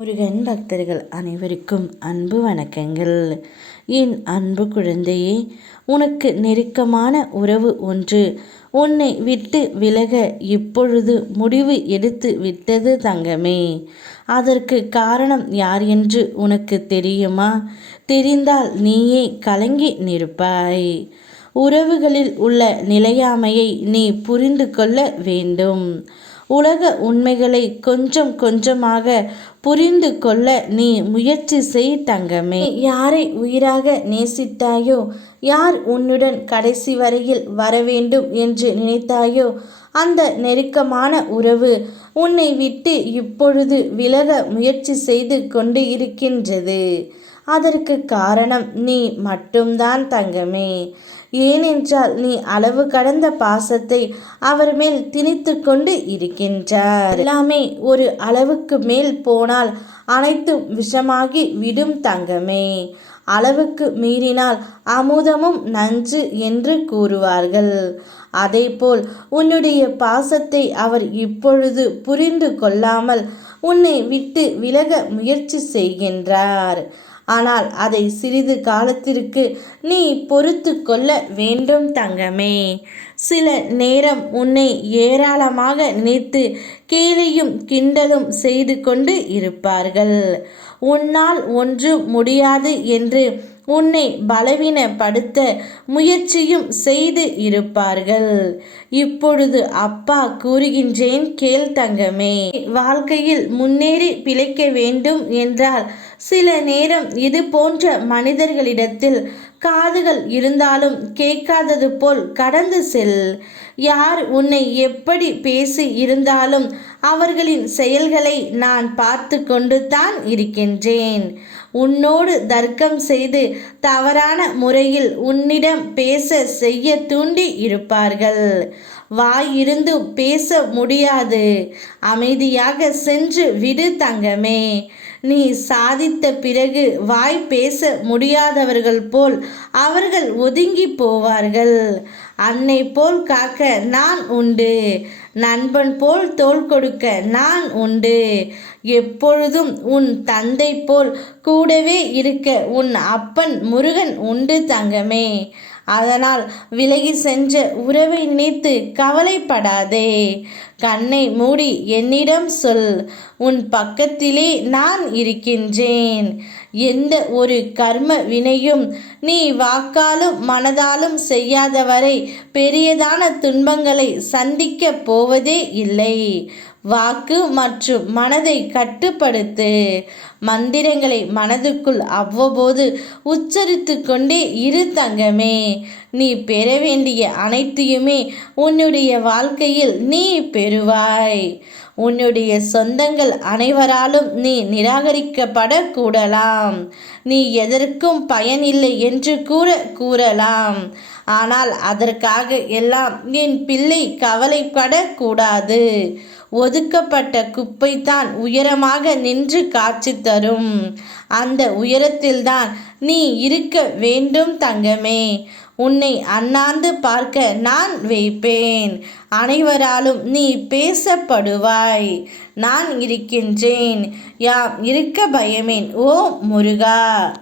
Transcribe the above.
முருகன் பக்தர்கள் அனைவருக்கும் அன்பு வணக்கங்கள். என் அன்பு குழந்தையே உனக்கு நெருக்கமான உறவு ஒன்று. உன்னை விட்டு விலக இப்பொழுது முடிவு எடுத்து விட்டது தங்கமே. அதற்கு காரணம் யார் என்று உனக்கு தெரியுமா? தெரிந்தால் நீயே கலங்கி நிற்பாய். உறவுகளில் உள்ள நிலையாமையை நீ புரிந்து கொள்ள வேண்டும். உலக உண்மைகளை கொஞ்சம் கொஞ்சமாக புரிந்து கொள்ள நீ முயற்சி செய் தங்கமே. யாரை உயிராக நேசித்தாயோ யார் உன்னுடன் கடைசி வரையில் வர வேண்டும் என்று நினைத்தாயோ அந்த நெருக்கமான உறவு உன்னை விட்டு இப்பொழுது விலக முயற்சி செய்து கொண்டு இருக்கின்றது. அதற்கு காரணம் நீ மட்டும்தான் தங்கமே. ஏனென்றால் நீ அளவு கடந்த பாசத்தை அவர் மேல் திணித்து கொண்டு இருக்கின்றார். எல்லாமே ஒரு அளவுக்கு மேல் போனால் அனைத்தும் விஷமாகி விடும் தங்கமே. அளவுக்கு மீறினால் அமுதமும் நஞ்சு என்று கூறுவார்கள். அதேபோல் உன்னுடைய பாசத்தை அவர் இப்பொழுது புரிந்து கொள்ளாமல் உன்னை விட்டு விலக முயற்சி செய்கின்றார். ஆனால் அதை சிறிது காலத்திற்கு நீ பொறுத்து கொள்ள வேண்டும் தங்கமே. சில நேரம் உன்னை ஏராளமாக நினைத்து கேலியும் கிண்டலும் செய்து கொண்டு இருப்பார்கள். உன்னால் ஒன்று முடியாது என்று உன்னை பலவீனப்படுத்த முயற்சியும் செய்து இருப்பார்கள். இப்பொழுது அப்பா கூறுகின்றேன் கேள் தங்கமே வாழ்க்கையில் முன்னேறி பிழைக்க வேண்டும் என்றால் சில நேரம் இது போன்ற மனிதர்களிடத்தில் காதுகள் இருந்தாலும் கேட்காதது போல் கடந்து செல். யார் உன்னை எப்படி பேசி இருந்தாலும் அவர்களின் செயல்களை நான் பார்த்து கொண்டு தான் இருக்கின்றேன். உன்னோடு தர்க்கம் செய்து தவறான முறையில் உன்னிடம் பேச செய்ய தூண்டி இருப்பார்கள். வாயிருந்து பேச முடியாது. அமைதியாக சென்று விடு தங்கமே. நீ சாதித்த பிறகு வாய் பேச முடியாதவர்கள் போல் அவர்கள் ஒதுங்கி போவார்கள். அன்னை போல் காக்க நான் உண்டு. நண்பன் போல் தோல் கொடுக்க நான் உண்டு. எப்பொழுதும் உன் தந்தை போல் கூடவே இருக்க உன் அப்பன் முருகன் உண்டு தங்கமே. அதனால் விலகி சென்ற உறவை நினைத்து கவலைப்படாதே. கண்ணை மூடி என்னிடம் சொல். உன் பக்கத்திலே நான் இருக்கின்றேன். எந்த ஒரு கர்ம வினையும் நீ வாக்காலும் மனதாலும் செய்யாதவரை பெரியதான துன்பங்களை சந்திக்கப் போவதே இல்லை. வாக்கு மற்றும் மனதை கட்டுப்படுத்து. மந்திரங்களை மனதுக்குள் அவ்வப்போது உச்சரித்து கொண்டே இரு தங்கமே. நீ பெற வேண்டிய அனைத்தையுமே உன்னுடைய வாழ்க்கையில் நீ பெறுவாய். உன்னுடைய சொந்தங்கள் அனைவராலும் நீ நிராகரிக்கப்படக்கூடலாம். நீ எதற்கும் பயனில்லை என்று கூற கூறலாம். ஆனால் அதற்காக எல்லாம் என் பிள்ளை கவலைப்படக்கூடாது. ஒதுக்கப்பட்ட குப்பைத்தான் உயரமாக நின்று காட்சி தரும். அந்த உயரத்தில்தான் நீ இருக்க வேண்டும் தங்கமே. உன்னை அண்ணாந்து பார்க்க நான் வைப்பேன் அனைவராலும் நீ பேசப்படுவாய். நான் இருக்கின்றேன். யாம் இருக்க பயமேன் ஓ முருகா!